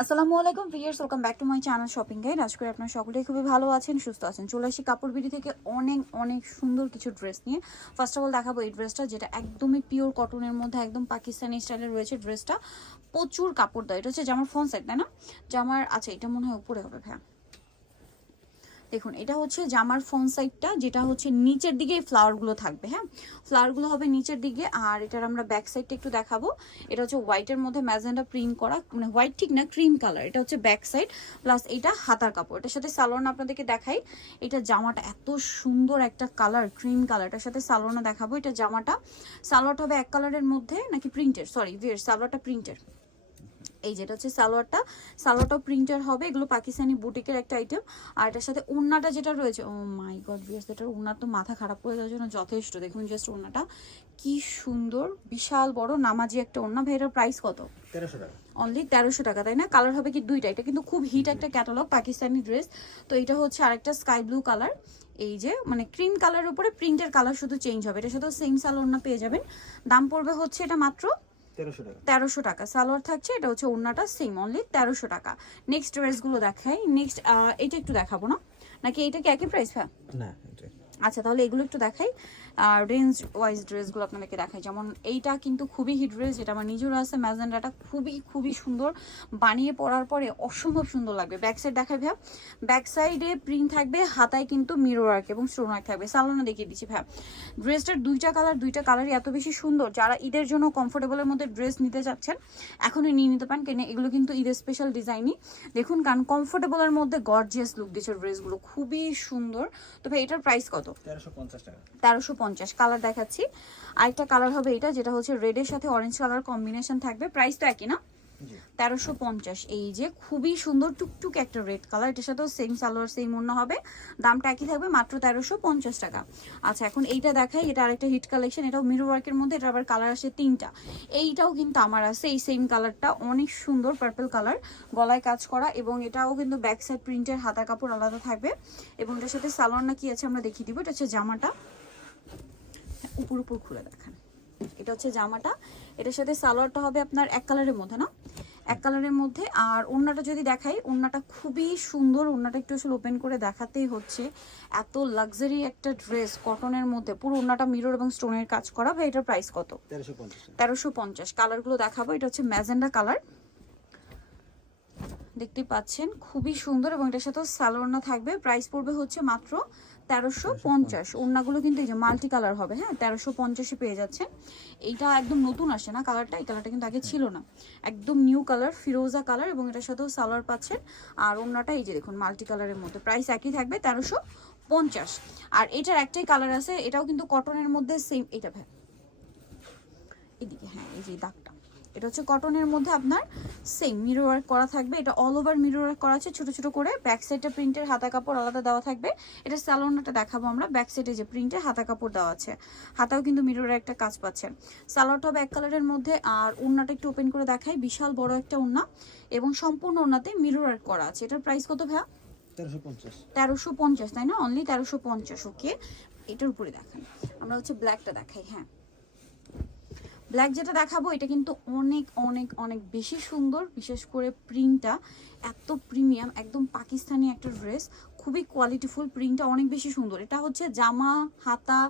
আসসালামু আলাইকুম viewers, welcome back to my channel shopping guide. আশা করি আপনারা সকলেই খুবই ভালো আছেন, সুস্থ আছেন। চলে আসি কাপড় বিডি থেকে অনেক অনেক সুন্দর কিছু ড্রেস নিয়ে। ফার্স্ট অফ অল দেখাবো এই ড্রেসটা, যেটা একদমই পিওর কটনের মধ্যে একদম পাকিস্তানি স্টাইলে রয়েছে। ড্রেসটা প্রচুর কাপড় দেয়। এটা হচ্ছে জামার ফ্রন্ট সাইড, তাই না? জামার আচ্ছা, এটা মনে হয় উপরে হবে ভাইয়া। দেখুন, এটা হচ্ছে জামার ফ্রন্ট সাইডটা, যেটা হচ্ছে নিচের দিকে ফ্লাওয়ারগুলো থাকবে। হ্যাঁ, ফ্লাওয়ারগুলো হবে নিচের দিকে। আর এটার আমরা ব্যাক সাইডটা একটু দেখাবো। এটা হচ্ছে হোয়াইটের মধ্যে ম্যাজেন্ডা প্রিন্ট করা, মানে হোয়াইট ঠিক না, ক্রিম কালার। এটা হচ্ছে ব্যাক সাইড, প্লাস এটা হাতার কাপড়। এটার সাথে সালোয়ার আপনাদেরকে দেখাই। এটা জামাটা এত সুন্দর একটা কালার, ক্রিম কালার। এটার সাথে সালোয়ার দেখাবো। এটা জামাটা সালোয়ারটা হবে এক কালারের মধ্যে, নাকি প্রিন্টের, সরি ভিউয়ার্স, সালোয়ারটা প্রিন্টের। এই যেটা হচ্ছে সালোয়ারটাও প্রিন্টার হবে। এগুলো পাকিস্তানি বুটিকের একটা আইটেম। আর এটার সাথে ওড়নাটা যেটা রয়েছে, ও মাই গড ভিউয়ার্স, এটার ওড়নার তো মাথা খারাপ করে দেওয়ার জন্য যথেষ্ট। দেখুন জাস্ট ওড়নাটা কি সুন্দর, বিশাল বড় নামাজি একটা ওড়না। ভাই এটার প্রাইস কত? 1300 টাকা। অনলি 1300 টাকা, তাই না? কালার হবে কি দুইটা। এটা কিন্তু খুব হিট একটা ক্যাটালগ পাকিস্তানি ড্রেস। তো এটা হচ্ছে আরেকটা স্কাই ব্লু কালার। এই যে মানে ক্রিম কালারের উপরে প্রিন্টের কালার শুধু চেঞ্জ হবে। এটার সাথে সেম সালোয়ার পেয়ে যাবেন। দাম পড়বে হচ্ছে এটা মাত্র 1300 টাকা। সালোয়ার থাকছে, এটা হচ্ছে ওড়নাটা সেম, অনলি 1300 টাকা। নেক্সট ড্রেসগুলো দেখাই। নেক্সট এটা একটু দেখাবো না, নাকি এটা কি একই প্রাইস? হ্যাঁ না, আচ্ছা, তাহলে এগুলো একটু দেখাই। আর রেঞ্জ ওয়াইজ ড্রেসগুলো আপনাদেরকে দেখাই। যেমন এইটা কিন্তু খুবই হিট ড্রেস, যেটা আমার নিজেরও আছে। ম্যাজেন্ডাটা খুবই খুবই সুন্দর, বানিয়ে পরার পরে অসম্ভব সুন্দর লাগবে। ব্যাক সাইড দেখাই ভাইয়া। ব্যাক সাইডে প্রিন্ট থাকবে, হাতায় কিন্তু মিরর ওয়ার্ক এবং স্টোন ওয়ার্ক থাকবে। সালোনা দেখিয়ে দিচ্ছি ভাইয়া। ড্রেসটার দুইটা কালারই এত বেশি সুন্দর। যারা ঈদের জন্য কমফোর্টেবলের মধ্যে ড্রেস নিতে চাচ্ছেন, এখনই নিয়ে নিতে পারেন, কেন এগুলো কিন্তু ঈদের স্পেশাল ডিজাইনই। দেখুন, কারণ কমফোর্টেবলের মধ্যে গর্জিয়াস লুক দিচ্ছে ড্রেসগুলো, খুবই সুন্দর। তো ভাই এটার প্রাইস কত? 1350 টাকা। 1350। কালার দেখাচ্ছি। আরেকটা কালার হবে এটা, যেটা হচ্ছে রেডের সাথে অরেঞ্জ কালার কম্বিনেশন থাকবে। প্রাইস তো একই না? 1350। এই যে খুবই সুন্দর টুকটুক একটা রেড কালার। এটার সাথেও সেম সালোয়ার সেম ওড়না হবে। দামটা একই থাকবে, মাত্র 1350 টাকা। আচ্ছা, এখন এইটা দেখাই। এটা আরেকটা হিট কালেকশন। এটাও মিরর ওয়ার্কের মধ্যে। এটা আবার কালার আসে তিনটা। এইটাও কিন্তু আমার আছে, এই সেম কালারটা, অনেক সুন্দর পার্পল কালার, গলায় কাজ করা। এবং এটাও কিন্তু ব্যাক সাইড প্রিন্টের, হাতা কাপড় আলাদা থাকবে। এবং এটার সাথে সালোয়ার না কি আছে আমরা দেখিয়ে দিব। এটা হচ্ছে জামাটা, উপর খুলে দেখান। এটা হচ্ছে জামাটা। এটার সাথে সালোয়ারটা হবে আপনার এক কালারের মধ্যে, না এক কালারের মধ্যে। আর ওড়নাটা যদি দেখাই, ওড়নাটা খুবই সুন্দর। ওড়নাটা একটু আসলে ওপেন করে দেখাতেই হচ্ছে, এত লাক্সারি একটা ড্রেস কটনের মধ্যে। পুরো ওড়নাটা মিরর এবং স্টোনের কাজ করা। ভাই এটার প্রাইস কত? 1350। কালারগুলো দেখাবো। এটা হচ্ছে ম্যাজেন্ডা কালার, দেখতে পাচ্ছেন, খুবই সুন্দর। এবং এটার সাথেও সালোয়ার থাকবে। প্রাইস পড়বে হচ্ছে মাত্র 1350। ওড়নাগুলো কিন্তু এই যে মাল্টি কালার হবে। হ্যাঁ, 1350-এ পেয়ে যাচ্ছেন। এইটা একদম নতুন আসে না কালারটা, এই কালারটা কিন্তু আগে ছিল না, একদম নিউ কালার, ফিরোজা কালার। এবং এটার সাথেও সালোয়ার পাচ্ছেন। আর ওড়নাটা এই যে দেখুন মাল্টি কালারের মধ্যে। প্রাইস একই থাকবে, 1350। আর এটার একটাই কালার আছে, এটাও কিন্তু কটনের মধ্যে সেম। এটা ভাই এদিকে, হ্যাঁ এই যে দাগটা, এটা হচ্ছে কটনের মধ্যে আপনার সেম মিরর ওয়ার্ক করা থাকবে। এটা অল ওভার মিরর ওয়ার্ক করা আছে ছোট ছোট করে। ব্যাক সাইডটা প্রিন্টের, হাতা কাপড় আলাদা দেওয়া থাকবে। এটা সালোয়ারটা দেখাবো আমরা। ব্যাক সাইডে যে প্রিন্টের হাতা কাপড় দেওয়া আছে, হাতাও কিন্তু মিররের একটা কাজ পাচ্ছেন। সালোয়ারটা হবে এক কালারের মধ্যে। আর ওড়নাটা একটু ওপেন করে দেখাই, বিশাল বড় একটা ওড়না এবং সম্পূর্ণ ওড়নাতে মিরর ওয়ার্ক করা আছে। এটার প্রাইস কত ভাইয়া? 1350, তাই না? অনলি 1350। ওকে, এটার উপরে দেখাই। আমরা হচ্ছে ব্ল্যাকটা দেখাই। হ্যাঁ, ব্ল্যাক যেটা দেখাবো, এটা কিন্তু অনেক অনেক অনেক বেশি সুন্দর। বিশেষ করে প্রিন্টটা এত প্রিমিয়াম, একদম পাকিস্তানি একটা ড্রেস, খুবই কোয়ালিটিফুল। প্রিন্টটা অনেক বেশি সুন্দর। এটা হচ্ছে জামা, হাতা,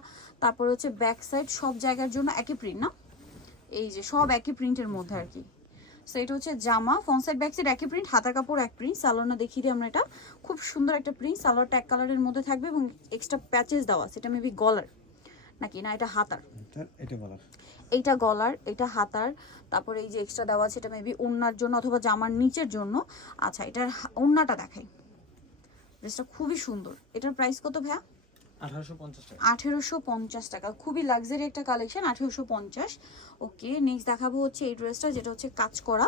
তারপর হচ্ছে ব্যাক সাইড, সব জায়গার জন্য একই প্রিন্ট, না? এই যে সব একই প্রিন্টের মধ্যে আর কি। সো এটা হচ্ছে জামা, ফ্রন্ট সাইড ব্যাক সাইড একই প্রিন্ট, হাতা কাপড় এক প্রিন্ট। সালোয়ারটা দেখিয়ে দিই আমরা। এটা খুব সুন্দর একটা প্রিন্ট। সালোয়ারটা এক কালারের মধ্যে থাকবে এবং এক্সট্রা প্যাচেস দেওয়া আছে। এটা মেবি গলার নাকি না, এটা হাতার, এটা বলার, এইটা গলার, এটা হাতার। তারপরে এই যে এক্সট্রা দেওয়া আছে, এটা মেবি ওড়নার জন্য অথবা জামার নিচের জন্য। আচ্ছা, এটার ওড়নাটা দেখাই। ড্রেসটা খুবই সুন্দর। এটার প্রাইস কত ভাইয়া? 1850 টাকা। 1850 টাকা। খুবই লাক্সারি একটা কালেকশন, 1850। ওকে, নেক্সট দেখাবো হচ্ছে এই ড্রেসটা, যেটা হচ্ছে কাজ করা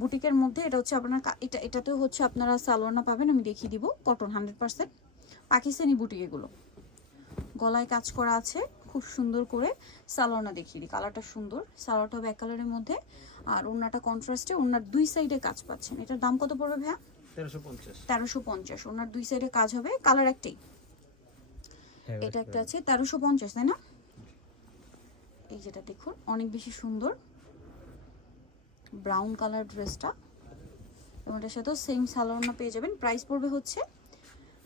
বুটিকের মধ্যে। এটা হচ্ছে আপনার এটাতেও হচ্ছে আপনারা সালোয়ারটা পাবেন, আমি দেখিয়ে দিব। কটন 100% পাকিস্তানি বুটিক এগুলো। গলায় কাজ করা আছে খুব সুন্দর করে। সালোয়ারটা দেখিয়ে দিই, কালারটা সুন্দর। সালোয়ারটা হবে এক কালারের মধ্যে। আর ওড়নাটা কন্ট্রাস্টে, ওড়নার দুই সাইডে কাজ পাচ্ছেন। এটার দাম কত পড়বে ভাইয়া? 1350। 1350। ওড়নার দুই সাইডে কাজ হবে, কালার একটাই। এটা একটা আছে 1350, তাই না? এই যেটা দেখুন, অনেক বেশি সুন্দর ব্রাউন কালার ড্রেসটা। এটার সাথেও সেম সালোয়ার ওড়না পেয়ে যাবেন। প্রাইস পড়বে হচ্ছে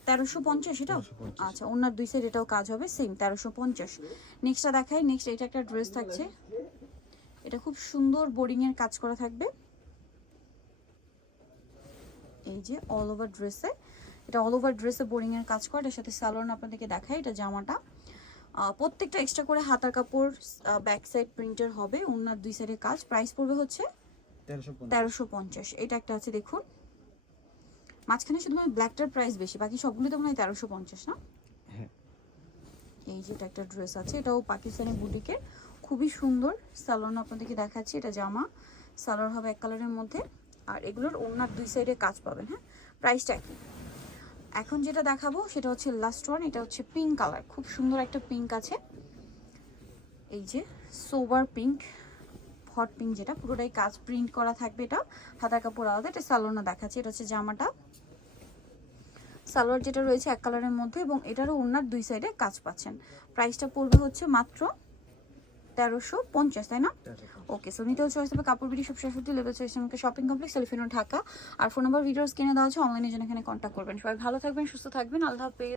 1350 এটাও। 1350 আচ্ছা, ওনার দুই সাইড এটাও কাজ হবে সেম 1350। নেক্সটটা দেখাই। নেক্সট এটা একটা ড্রেস থাকছে, এটা খুব সুন্দর বোরিং এর কাজ করা থাকবে। এই যে অল ওভার ড্রেসে, এটা অল ওভার ড্রেসে বোরিং এর কাজ করা। এর সাথে সালোয়ার আপনাদেরকে দেখাই। এটা জামাটা প্রত্যেকটা এক্সট্রা করে হাতার কাপড়, ব্যাক সাইড প্রিন্টার হবে, ওনার দুই সাইডে কাজ। প্রাইস পড়বে হচ্ছে 1350। এটা একটা আছে দেখুন, মাঝখানে শুধুমাত্র ব্ল্যাকটার প্রাইস বেশি, বাকি সবগুলোতে মনে হয় 1350 না? হ্যাঁ। এই যে এটা একটা ড্রেস আছে, এটাও পাকিস্তানি বুটিকের, খুবই সুন্দর। সালোয়ার আপনাদেরকে দেখাচ্ছি, এটা জামা, সালোয়ার হবে এক কালারের মধ্যে, আর এগুলোর ওনার দুই সাইডে কাজ পাবেন। হ্যাঁ, প্রাইসটা একই। এখন যেটা দেখাবো সেটা হচ্ছে লাস্ট ওয়ান, এটা হচ্ছে পিঙ্ক কালার, খুব সুন্দর একটা পিঙ্ক আছে। এই যে সোবার পিঙ্ক, হট পিঙ্ক, যেটা পুরোটাই কাজ প্রিন্ট করা থাকবে। এটা হাতার কাপড় আলাদা। এটা সালোয়ার দেখাচ্ছি, এটা হচ্ছে জামাটা, সালোয়ার যেটা রয়েছে এক কালারের মধ্যে, এবং এটারও ওনার দুই সাইডে কাজ পাচ্ছেন। প্রাইসটা পড়বে হচ্ছে মাত্র 1350, তাই না? ওকে, সো নিতে হচ্ছে কাপড় বিডি সব শেষটি level shopping complex, elephant Dhaka. আর ফোন নাম্বার ভিডিওস কিনে দেওয়া আছে, অনলাইনে জন্য এখানে কন্ট্যাক্ট করবেন। সবাই ভালো থাকবেন, সুস্থ থাকবেন, আল্লাহ হাফেজ।